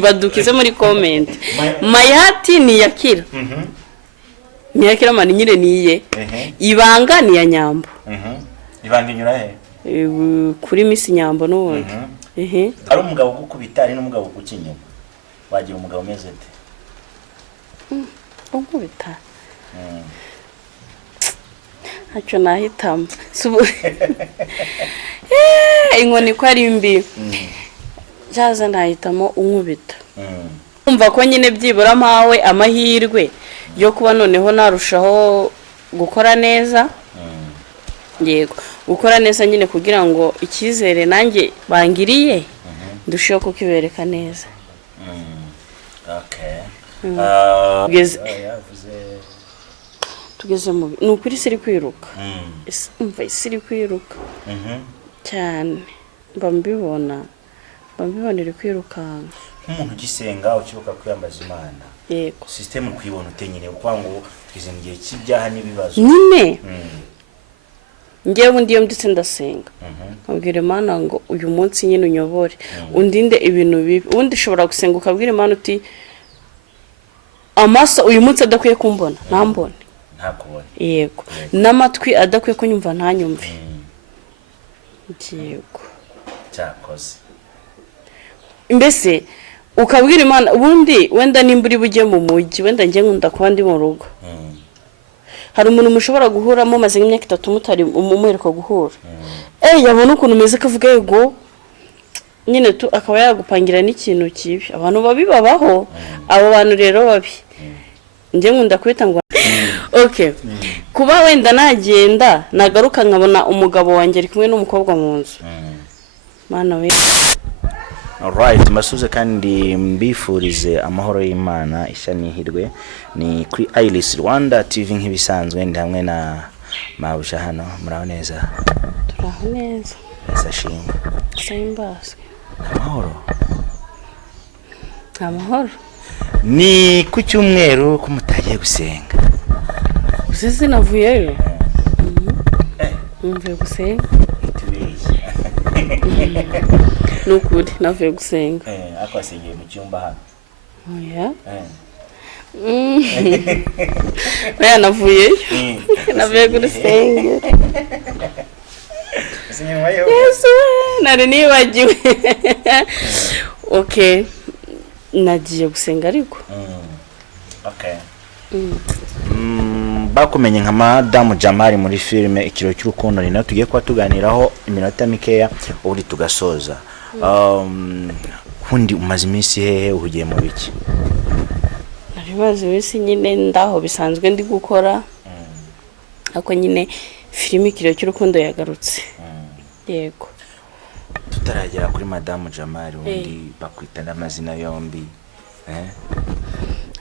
badukize muri comment mayati ni yakira ni yakira mani nyine niye ibanga ni ya nyambo ibanga inyura he kuri Miss Nyambo n'ubundi ari umugabo gukubita ari n'umugabo kukinyuma wagira umugabo meze ate ungubita hacho nahitamo inkoni ko ari mbi jaza nahitamo unkubita umva ko nyine byibura mpawe amahirwe yo kuba noneho narushaho gukora neza yego gukora neza nyine kugira ngo ikizere nanjye bangiriye ndusheho kukibereka neza tugeze mu nukuri siri kwiruka umva isiri kwiruka cyane mbibona iri kwirukanga nk'umuntu ugisenga ukibuka kwiyambaza Imana yego system kwibona utenyine kwango twize ngiye kibyaha nibibazo nyine ngewe ndiyo nditse ndasenga nkabwira Imana ngo uyu munsi nyine unyobore undinde ibintu bibi undi shobora gusenga ukabwira Imana uti amaso uyu munsi adakwiye kumbona ntambone ntakubone yego n'amatwi adakwiye kunyumva ntanyumve yego cyakoze mbese ukabwira Imana ubundi wenda nimburi bujye mu mujyi wenda ngiye nkunda kuba ndi mu rugo hari umuntu mushobora guhuramo maze nk'imyaka 3 mutari umumwereko guhura yabona ukuntu umeze kavuga yego nyine tu akaba yagupangira n'ikintu kibi abantu babi babaho abo bantu rero babi ngiye nkunda kwita ngo okay kuba wenda nagenda nagaruka nkabona umugabo wanjye ari kumwe n'umukobwa mu nzu Mana we Alright, masuze kandi mbifurize amahoro y'Imana ishanihirwe ni kuri Iris Rwanda TV nk'ibisanzwe ndi hamwe na Mabusha hano muraho neza turaho neza sashimwe saimbaswe amahoro ni ku cyumweru kumutagiye gusenga usese navuyeyo mvuye gusenga nukuri navuye gusenga akwasengeye mu cyumba hano oya oya navuyeyo navuye gusenga Yesu nari nibagiwe okay nagiye gusenga ariko okay bakumenye nka Madame Jamari muri filme ikiro cy'urukundo ni nayo tugiye kwa tuganiraho iminota mikeya uri tugasoza hundi umaze iminsi hehe uhugiye mu biki naribaze wese nyine ndaho bisanzwe ndi gukora ako nyine filme ikiro cy'urukundo yagarutse yego tutaragera kuri Madame Jamari undi bakwita n'amazina yombi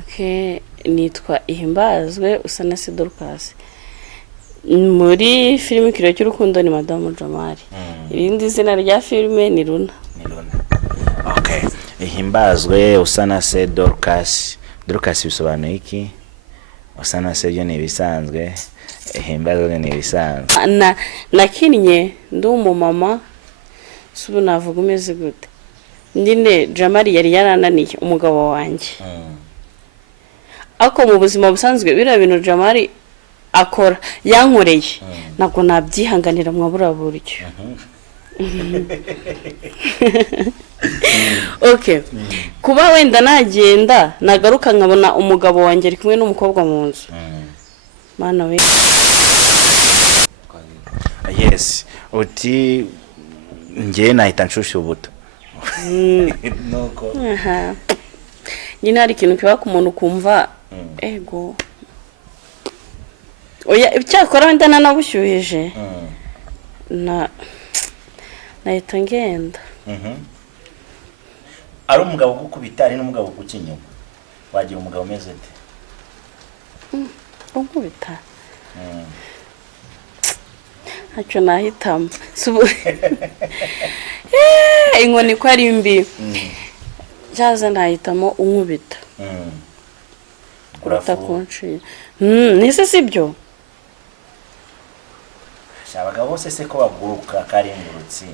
okay nitwa Ihimbazwe Usana Dorcas muri filime ikiro cy'urukundo ni Madame Jamari irindi zina rya filime ni Luna okay Ihimbazwe Usana Dorcas bisobanuye iki Usana byo ni bisanzwe Ihimbazwe ni bisanzwe nakinnye ndi umumama subu navuga umeze gute ndine Jamari yari yarananiye umugabo wanjye ako mu buzima busanzwe bira bintu Jamari akora yankoreye nako nabyihanganira mwabura buryo okay kuba wenda nagenda nagaruka nkabona umugabo wanjye ari kumwe n'umukobwa mu nzu Mana we yes uti ngiye nahita nshusha ubuto nuko nyine hari ikintu kiba ku muntu kumva ego oya icyakora wenda nanabushyuhije nahita ngenda ari umugabo gukubita ari n'umugabo kukinyuma wagira umugabo meze ate ungubita hacho nahitamo inkoni ko ari mbi jaza nahitamo unkubita kurata konshi nese sibyo abagabo bose se ko baguruka karingurutsi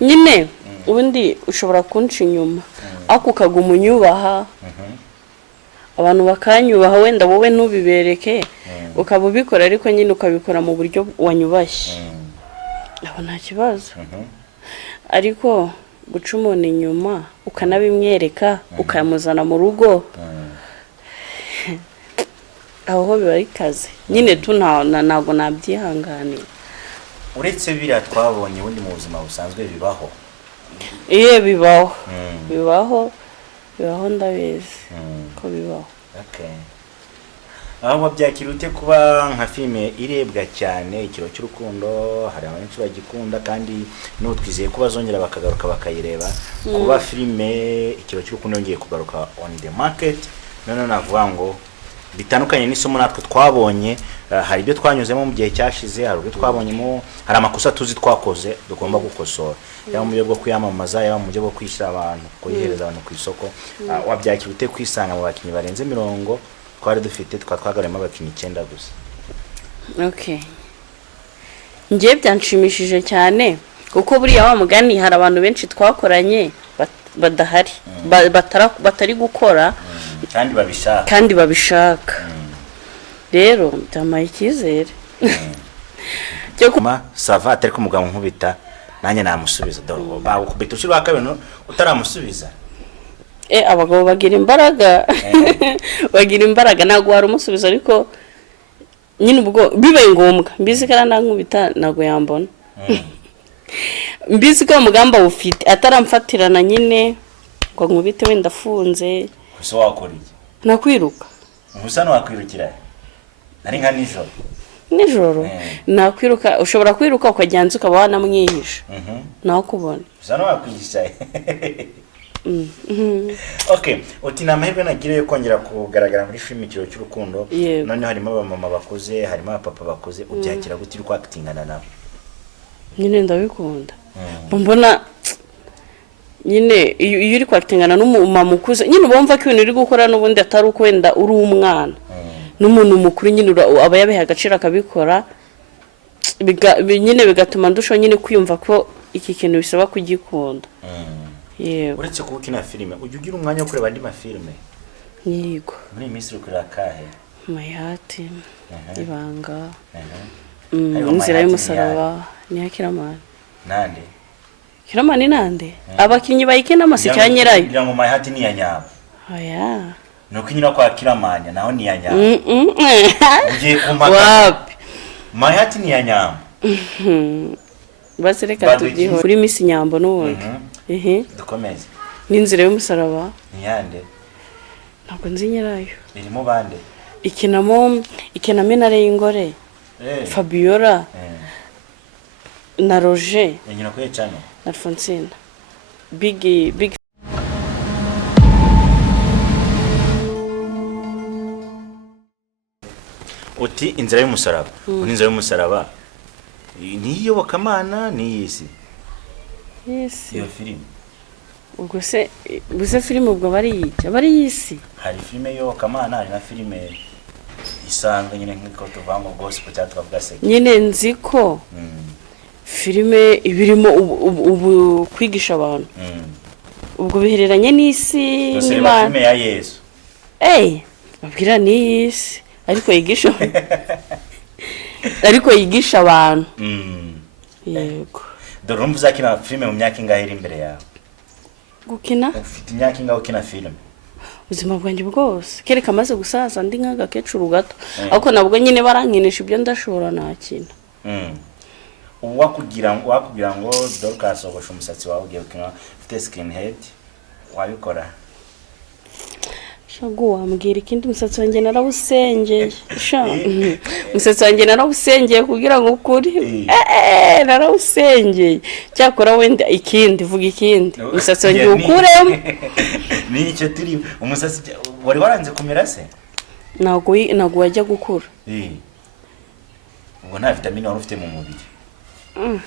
nyine ubundi ushobora kunca inyuma ariko ukaguma unyubaha abantu bakanyubaha wenda wowe ntubibereke ukaba ubikora ariko nyine ukabikora mu buryo wanyubashye aho nta kibazo ariko guca umuntu inyuma ukanabimwereka ukamuzana mu rugo aho biba bikaze nyine ntabwo nabyihanganira uretse biriya twabonye ubundi mu buzima busanzwe bibaho bibaho ndabizi ko bibaho aho wabyakira ute kuba nka filime irebwa cyane Ikiro cy'urukundo hari abantu bagikunda kandi n'utwizeye ko bazongera bakagaruka bakayireba kuba filime Ikiro cy'urukundo yongeye kugaruka on the market none navuga ngo bitandukanye n'isomo natwe twabonye hari ibyo twanyuzemo mu gihe cyashize hari ibyo twabonyemo hari amakosa tuzi twakoze dugomba gukosora yaba mu buryo bwo kwiyamamaza yaba mu buryo bwo kwishyira abantu kuyihereza abantu ku isoko wabyakira ute kwisanga mu bakinnyi barenze 40 twari dufite twagaremo abakinnyi 9 gusa ngiye byanshimishije cyane kuko buriya wa mugani hari abantu benshi twakoranye badahari batari gukora kandi babishaka rero byamaye icyizere cyo kuma sava atari ko mugabo nkubita nanjye namusubiza dore bakubita ushirwa kabino utaramusubiza abagabo bagira imbaraga ntago hari umusubizo ariko nyine ubwo bibaye ngombwa mbizi kandi nkubita nago yambona mbizi ko mugamba ufite ataramfatirana nyine ngo nkubite wenda afunze gusa wakora iki nakwiruka gusa no wakwirukira ari nka nijoro nakwiruka ushobora kwiruka ukajyanza ukaba wanamwihisha naho kubona gusa no wakwihisha okay uti namahirwe nagira yo kongera kugaragara muri film Ikiro cy'urukundo none harimo abamama bakuze harimo abapapa bakuze ubyakira guti uri kwakitingana nabo nyine ndabikunda mbona nyine iyo uri kwakitingana n'umumama ukuze nyine ubumva ko ibintu uri gukora n'ubundi atari uko wenda uri umwana n'umuntu mukuru nyine aba yabeha agaciro akabikora nyine bigatuma ndushaho nyine kwiyumva ko iki kintu bisaba kugikunda uretse kuba ukina filime ujya ugira umwanya wo kureba andi mafilime yego muri iyi minsi ukurira akahe Mayihati Ibanga Inzira y'umusaraba ni Kiramani nande Kiramani nande abakinnyi bayikina amasike ya nyirayo kugira ngo Mayihati ni ya nyabo oya nuko nyina kwa Kiramani naho ni ya nyabo ugiye kumaka wapi Mayihati ni ya nyabo basi reka tugiho kuri Miss Nyambo n'ubundi dukomeze n'Inzira y'umusaraba ni yande ntabwo nzi nyirayo irimo bande ikinamo Nare y'ingore Fabiola na Roger nyina ko yecano na Alphonsine big uti Inzira y'umusaraba Inzira y'umusaraba niyo wakamana ni yisi iyo filime ubwo se filime ubwo bari yisi hari filime yo wakamana hari na filime isanzwe nyine nk'uko tuvamo gospel cyangwa twavuga se nyine nzi ko filime ibirimo ubu kwigisha abantu ubwo bihereranye n'isi n'Imana filime ya Yesu babwira ni yisi ariko yigisha abantu yego dore umva uzakina filime mu myaka ingahe iri imbere yawe gukina ufite imyaka ingahe ukina filime ubuzima bwanjye bwose kereka amaze gusaza ndi nk'agakecuru gato ariko nabwo nyine barankinisha ibyo ndashobora nakina wakubwira ngo Dorcas ogosha umusatsi wawe ugiye gukina ufite skin head wabikora shagu wambwira ikindi umusatsi wanjye narawusengeye umusatsi wanjye narawusengeye kugira ngo ukuri narawusengeye cyakora wenda ikindi vuga ikindi umusatsi wanjye ukuremo ni icyo turi umusatsi wari waranze kumera se ntago wajya gukura ubwo nta vitamine wari ufite mu mubiri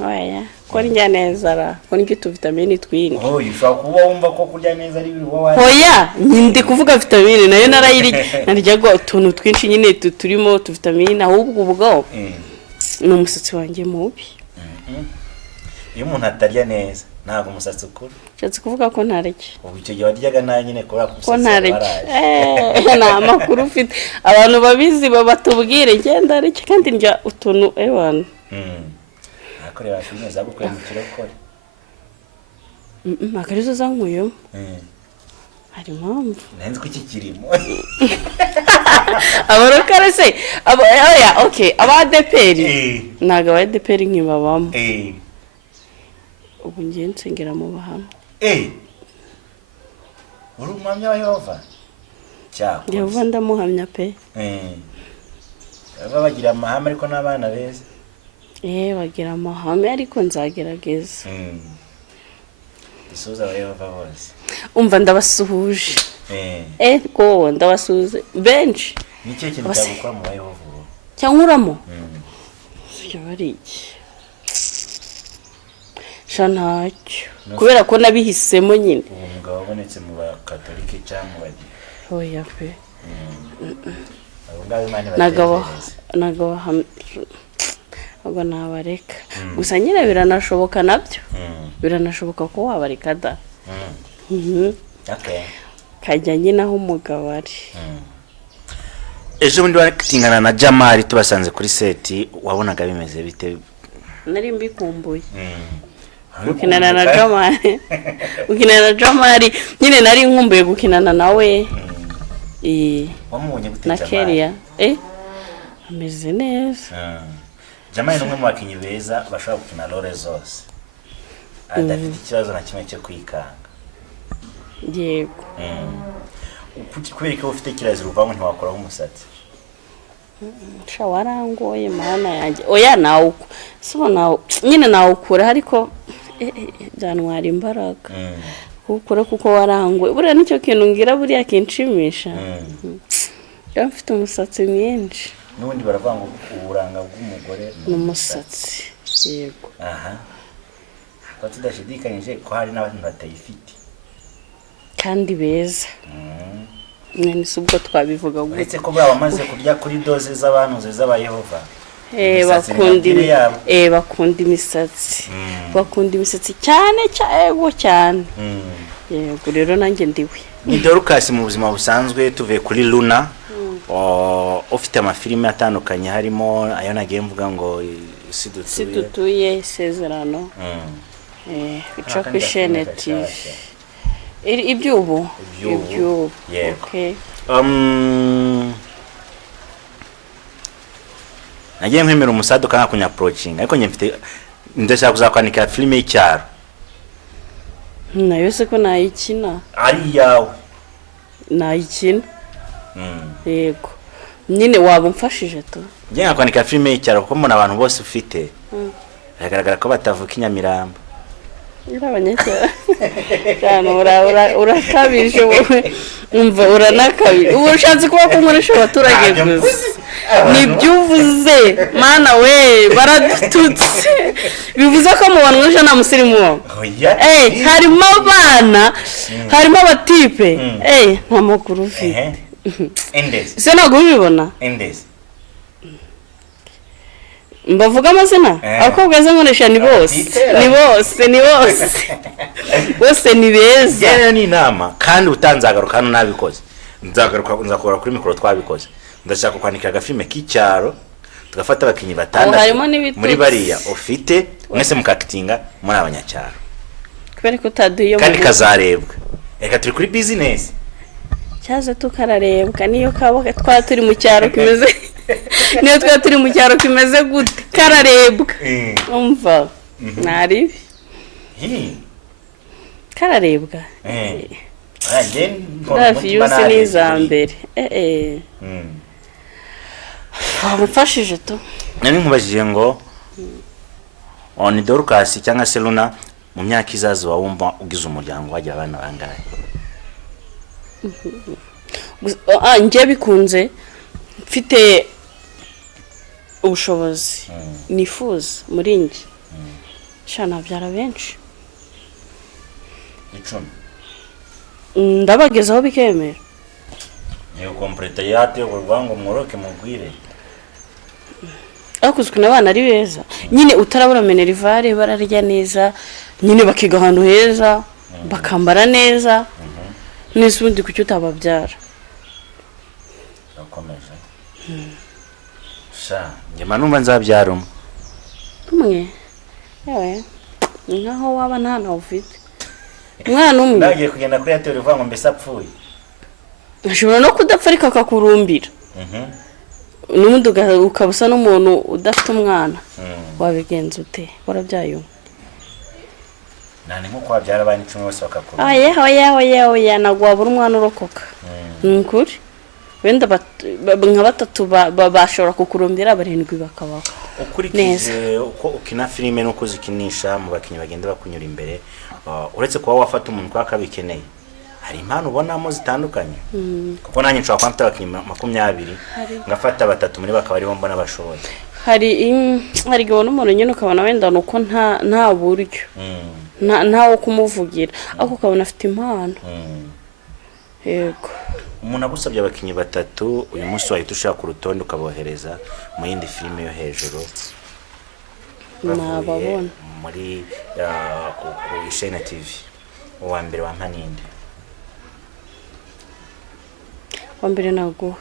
oya ko njya neza ra ko njye tu vitamine twinshi ushobora kuba wumva ko kurya neza ari wowe oya ndi kuvuga vitamine nayo naryaga utuntu twinshi nyine turimo tu vitamine ahubwo ubwo ni umusatsi wanjye mubi iyo umuntu atarya neza ntabwo umusatsi ukura. nshatse kuvuga ko ntarya. Ubu icyo gihe waryaga nawe nyine kubera ko ko umusatsi ntarya nta makuru ufite. Abantu babizi batubwire ngenda ariko kandi ndya utuntu ewana. Akorera filime zagukuye mu kirokore. Akarizo zankuyemo. Hari impamvu. Nanzi ko iki kirimo. Abarokare se oya okay abadeperi ntago abadeperi nkibabamo. Ubu ngiye nsengera mu bahama. Uri umwamya wa Yehova? Cyako. Yehova ndamuhamya pe. Baba bagira amahame ariko n'abana beza. Bagira amahame ariko nzagerageza. Dusuza wa Yehova bose. Umva ndabasuhuje. Ko ndabasuze benshi. Ni cyo kintu cyagukora mu Yehova. Cyankuramo? Yari iki? Shanacyo. Kubera ko nabihisemo nyine. Umugabo wabonetse mu bakatolike cyangwa badi. Oya pe. Abangaba Imana bategereza. Ntabwo nabareka. Gusa nyine biranashoboka nabyo. Biranashoboka ko wabareka da. Okay. Kajya nyine aho umugabo ari. Ejo bundi warakitingana na Jamali tubasanze kuri seti wabonaga bimeze bite? Nari mbikumbuye. Gukinana na Jamali. Gukinana na Jamali nyine nari nkumbuye gukinana nawe. Wamubonye gute na Jamali? Keria. Ameze neza. Jamali numwe mu bakinyi beza bashobora gukina role zose. Adafite ikibazo na kimwe cyo kwikanga. Yego. Kubera ko ufite kirazira uvamo ntiwakoraho umusatsi. Warangoye mana yanjye. Oya nawuko. So nawo nyine nawukura ariko byantwara imbaraga. Ukora kuko warangoye. Buriya nicyo kintu ngira buriya kinshimisha. Mfite umusatsi mwinshi. Nubundi baravuga ngo uburanga bw'umugore n'umusatsi. Yego. Ko tudashidikanyije ko hari n'abantu batayifite. Kandi beza. Nene subwo twabivuga gute. Uretse ko bamaze kurya kuri doze z'abantu z'abayehova. Bakunda imisatsi. Bakunda imisatsi cyane cyane. Yego rero nanjye ndiwe. Ni Dorcas mu buzima busanzwe tuvuye kuri Luna. Ufite amafilime atandukanye harimo ayo nagiye mvuga ngo Sidutuye Isezerano. Bica ku Ishene TV. Ibyubu. Okay. Nagiye nkwemera umusado kanga kunya approaching ariko nyemfite ndashaka kuzakwandika filime y'icyaro. Nayo se ko nayikina. Ari yawe. Nayikina. Yego. Nyine waba umfashije to. Ngiye ngakwandika filime y'icyaro kuko mbona abantu bose ufite. Biragaragara ko batavuka Inyamiramba. Irabanyacya. Cyane urakabije wowe. Umva uranakabije. Ubu ushatse kuba kunkoresha abaturage gusa. Nibyuvuze mana we baradututse. Bivuze ko mu bantu nje na musirimu. Harimo abana, harimo abatipe. Nta makuru ufite. Endez. Se ntabwo ubibona? Endez. Mbavuga amazina abakobwa ze nkoresha ni bose. Bose ni beza. Yene ni inama kandi utanzagaruka hano nabikoze. Nzakora kuri mikoro twabikoze. Ndashaka kwandika agafilme k'icyaro tugafata abakinyi batandatu muri bariya ufite mwese mukakitinga muri abanyacyaro. Kubera ko utaduye mu kandi kazarebwa. Reka turi kuri business. Cyaze tukararebwa niyo kabo twa turi mu cyaro kimeze. Niyo twa turi mu cyaro kimeze gute kararebwa. Umva. Nari. Kararebwa. Rafi yusi nizambere. Wamufashije to. Nani nkubajije ngo ni Dorcas cyangwa se Luna mu myaka izazo wumva ugize umuryango wagira abana bangahe? Nje bikunze mfite ubushobozi nifuza muri nje. Shana byara benshi. Ndabagezaho bikemera. Niyo complete yate urwango mworoke mugwire. akuzwe n'abana ari beza nyine utarabura minerivare bararya neza nyine bakiga ahantu heza bakambara neza nese ubundi kuki utababyara urakomeje sha njye numva nzabyara umwe yewe nkaho waba nta nawe ufite umwana umwe nagiye kugenda kuri Airtel uvuga ngo mbese apfuye ashobora no kudapfa ariko akakurumbira n'ubundi ukabusa n'umuntu udafite umwana wabigenza ute warabyaye nani nko wabyara abana 10 bose bakakurumba oya nagwa wabura umwana urokoka nkuri wenda nka batatu bashobora kukurumbira barindwi bakabaho ukurikije uko ukina filime nuko zikinisha mu bakinyi bagenda bakunyura imbere uretse kuba wafata umuntu kwa kabikeneye hari impano ubonamo zitandukanye kuko nanjye nshobora kwamfata abakinyi 20 ngafata batatu muri bakaba ari bo mbona bashoboye hari gabona umuntu nyine ukabona wenda nuko nta buryo ntawo kumuvugira ako ukabona afite impano yego umuntu agusabye abakinyi batatu uyu munsi wahita ushaka urutonde ukabohereza mu yindi filime yo hejuru nababona muri ku Ishena TV uwa mbere wa Mpaninde wambere naguha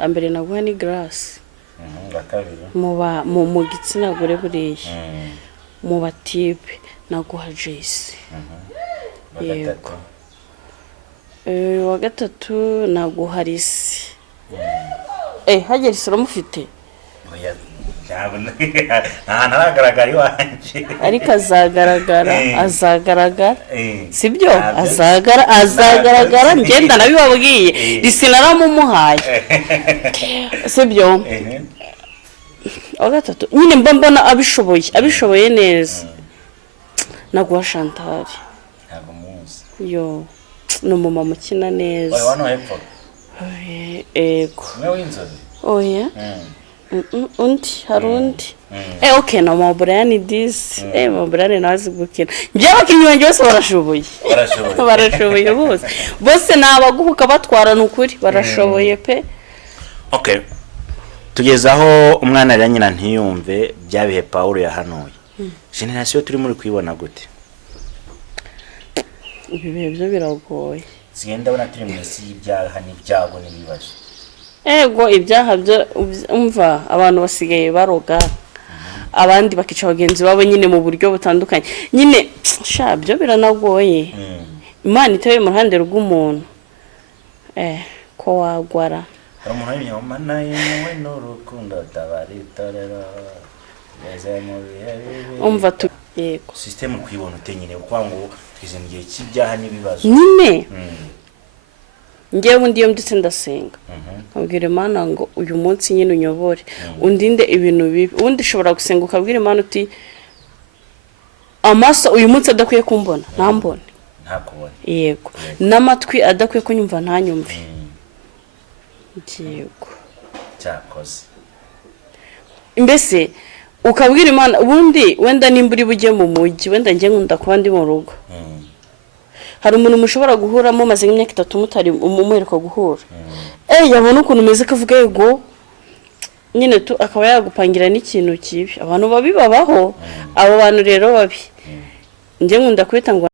ambere naguha ni Grace mu gitsina gore buriye mu batipe naguha Jesse yego wa gatatu naguha Risi hagera isoro mufite naragaragara iwanje ariko azagaragara sibyo azagaragara ngenda nabibabwiye Risi naramumuhaye sibyo wa gatatu nyine mbona abishoboye neza naguha Chantal yo numuma mukina neza oya wano hepfo ego mwe winzobe oya undi harundi okay na Mabrani this Mabrani nazi gukina ngiye abakinyi banje bose barashoboye bose nabaguhuka batwara nukuri barashoboye pe okay tugeze aho umwana ari nyina ntiyumve byabihe Paulo yahanuye generation turi muri kwibona gute ibihe byo biragoye zigenda bona turi mu isi y'ibyaha n'ibyago n'ibibazo ego ibyaha byo umva abantu basigaye baroga abandi bakica bagenzi babo nyine mu buryo butandukanye nyine sha byo biranagoye Imana itewe mu ruhande rw'umuntu ko wagwara hari umuntu w'inyuma nawe n'urukundo tabaritorero umva yego system kwibona utenyine kwa ngo twize mu gihe cy'ibyaha n'ibibazo nyine ngewe ndiyo ndetse ndasenga nkabwira Imana ngo uyu munsi nyine unyobore undinde ibintu bibi undi ushobora gusenga ukabwira Imana uti amaso uyu munsi adakwiye kumbona ntambone ntakubone yego n'amatwi adakwiye kunyumva ntanyumve yego cyakoze mbese ukabwira Imana ubundi wenda nimburi bujye mu mujyi wenda ngiye nkunda kuba ndi mu rugo hari umuntu mushobora guhuramo maze imyaka 3 mutari umwereko guhura yabona ukuntu umeze kavuga yego nyine tu akaba yagupangira n'ikintu kibi abantu babi babaho abo bantu rero babi ngiye nkunda kwita ngo